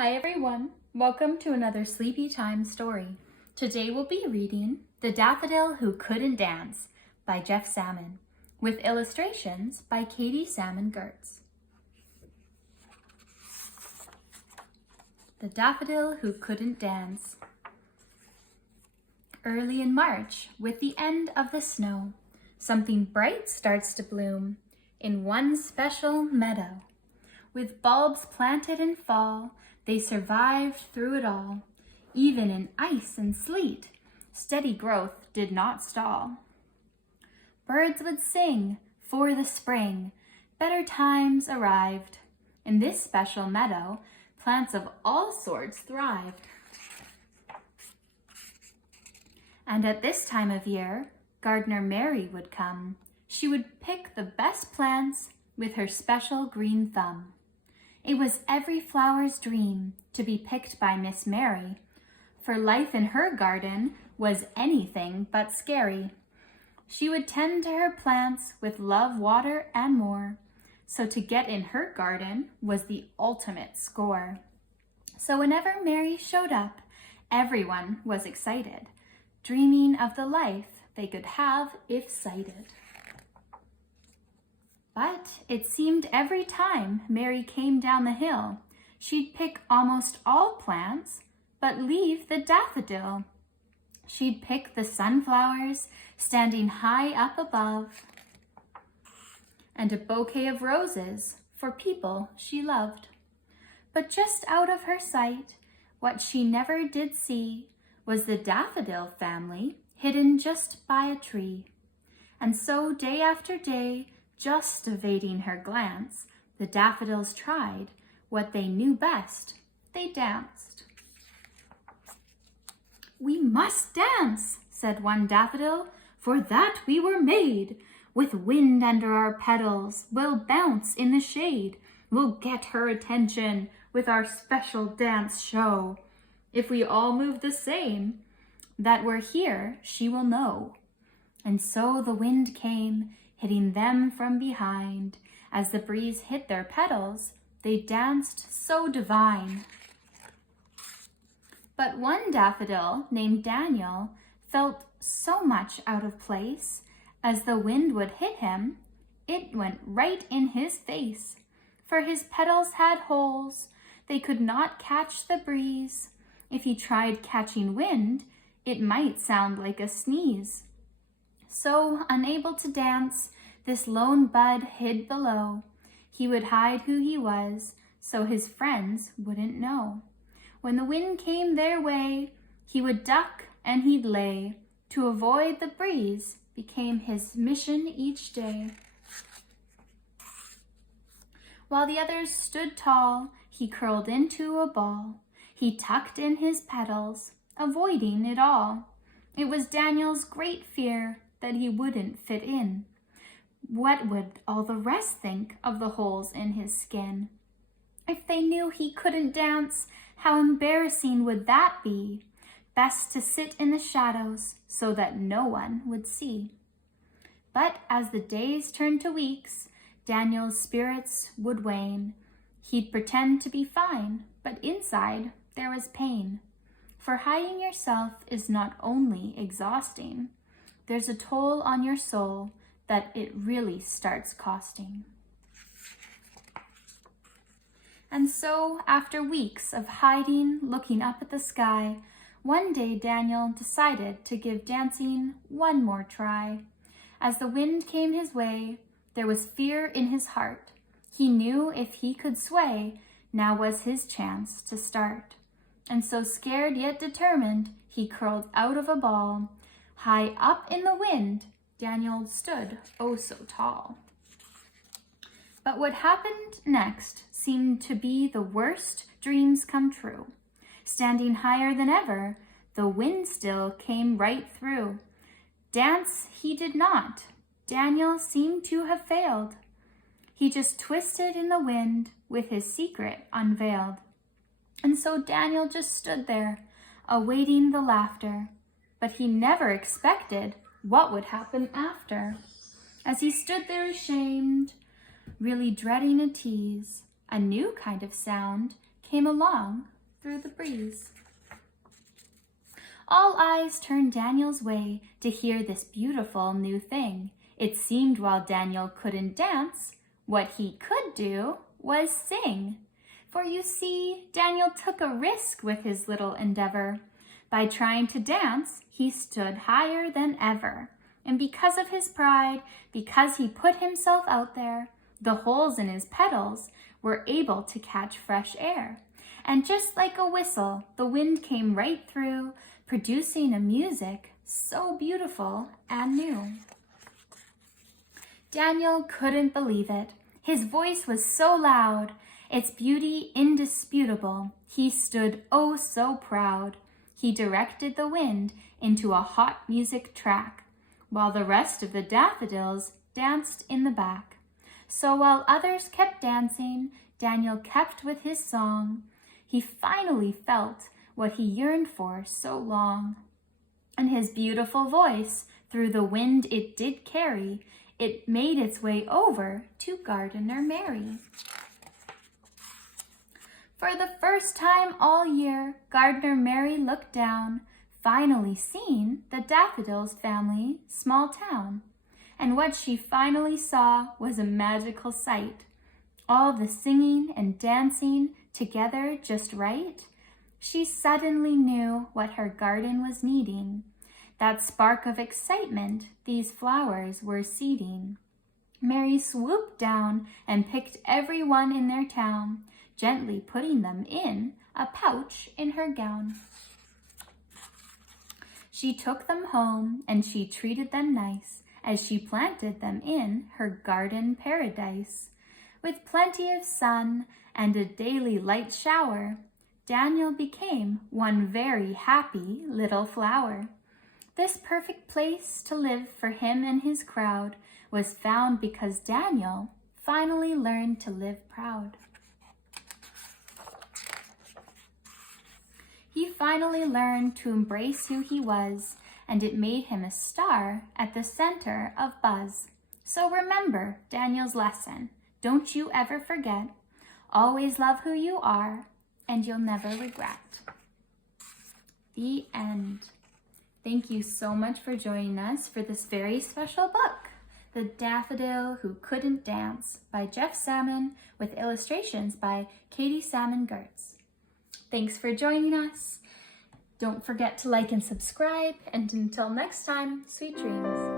Hi everyone, welcome to another Sleepy Time story. Today we'll be reading The Daffodil Who Couldn't Dance by Jeff Sammon, with illustrations by Katie Sammon Gertz. The Daffodil Who Couldn't Dance. Early in March, with the end of the snow, something bright starts to bloom in one special meadow. With bulbs planted in fall, they survived through it all. Even in ice and sleet, steady growth did not stall. Birds would sing for the spring. Better times arrived. In this special meadow, plants of all sorts thrived. And at this time of year, Gardener Mary would come. She would pick the best plants with her special green thumb. It was every flower's dream to be picked by Miss Mary, for life in her garden was anything but scary. She would tend to her plants with love, water, and more, so to get in her garden was the ultimate score. So whenever Mary showed up, everyone was excited, dreaming of the life they could have if sighted. But it seemed every time Mary came down the hill, she'd pick almost all plants, but leave the daffodil. She'd pick the sunflowers standing high up above, and a bouquet of roses for people she loved. But just out of her sight, what she never did see was the daffodil family hidden just by a tree. And so day after day, just evading her glance, the daffodils tried what they knew best. They danced. "We must dance," said one daffodil, "for that we were made. With wind under our petals, we'll bounce in the shade. We'll get her attention with our special dance show. If we all move the same, that we're here she will know." And so the wind came, hitting them from behind. As the breeze hit their petals, they danced so divine. But one daffodil named Daniel felt so much out of place. As the wind would hit him, it went right in his face. For his petals had holes, they could not catch the breeze. If he tried catching wind, it might sound like a sneeze. So, unable to dance, this lone bud hid below. He would hide who he was, so his friends wouldn't know. When the wind came their way, he would duck and he'd lay. To avoid the breeze became his mission each day. While the others stood tall, he curled into a ball. He tucked in his petals, avoiding it all. It was Daniel's great fear that he wouldn't fit in. What would all the rest think of the holes in his skin? If they knew he couldn't dance, how embarrassing would that be? Best to sit in the shadows so that no one would see. But as the days turned to weeks, Daniel's spirits would wane. He'd pretend to be fine, but inside there was pain. For hiding yourself is not only exhausting, there's a toll on your soul that it really starts costing. And so, after weeks of hiding, looking up at the sky, one day Daniel decided to give dancing one more try. As the wind came his way, there was fear in his heart. He knew if he could sway, now was his chance to start. And so, scared yet determined, he curled out of a ball. High up in the wind, Daniel stood oh so tall. But what happened next seemed to be the worst dreams come true. Standing higher than ever, the wind still came right through. Dance he did not. Daniel seemed to have failed. He just twisted in the wind with his secret unveiled. And so Daniel just stood there, awaiting the laughter. But he never expected what would happen after. As he stood there ashamed, really dreading a tease, a new kind of sound came along through the breeze. All eyes turned Daniel's way to hear this beautiful new thing. It seemed while Daniel couldn't dance, what he could do was sing. For you see, Daniel took a risk with his little endeavor. By trying to dance, he stood higher than ever. And because of his pride, because he put himself out there, the holes in his petals were able to catch fresh air. And just like a whistle, the wind came right through, producing a music so beautiful and new. Daniel couldn't believe it. His voice was so loud, its beauty indisputable. He stood oh so proud. He directed the wind into a hot music track, while the rest of the daffodils danced in the back. So while others kept dancing, Daniel kept with his song. He finally felt what he yearned for so long. And his beautiful voice, through the wind it did carry, it made its way over to Gardener Mary. For the first time all year, Gardener Mary looked down, finally seen the daffodils family small town. And what she finally saw was a magical sight. All the singing and dancing together just right. She suddenly knew what her garden was needing. That spark of excitement these flowers were seeding. Mary swooped down and picked every one in their town, gently putting them in a pouch in her gown. She took them home and she treated them nice as she planted them in her garden paradise. With plenty of sun and a daily light shower, Daniel became one very happy little flower. This perfect place to live for him and his crowd was found because Daniel finally learned to live proud. He finally learned to embrace who he was, and it made him a star at the center of buzz. So remember Daniel's lesson. Don't you ever forget. Always love who you are, and you'll never regret. The end. Thank you so much for joining us for this very special book, The Daffodil Who Couldn't Dance by Jeff Sammon, with illustrations by Katie Sammon Gertz. Thanks for joining us. Don't forget to like and subscribe, and until next time, sweet dreams.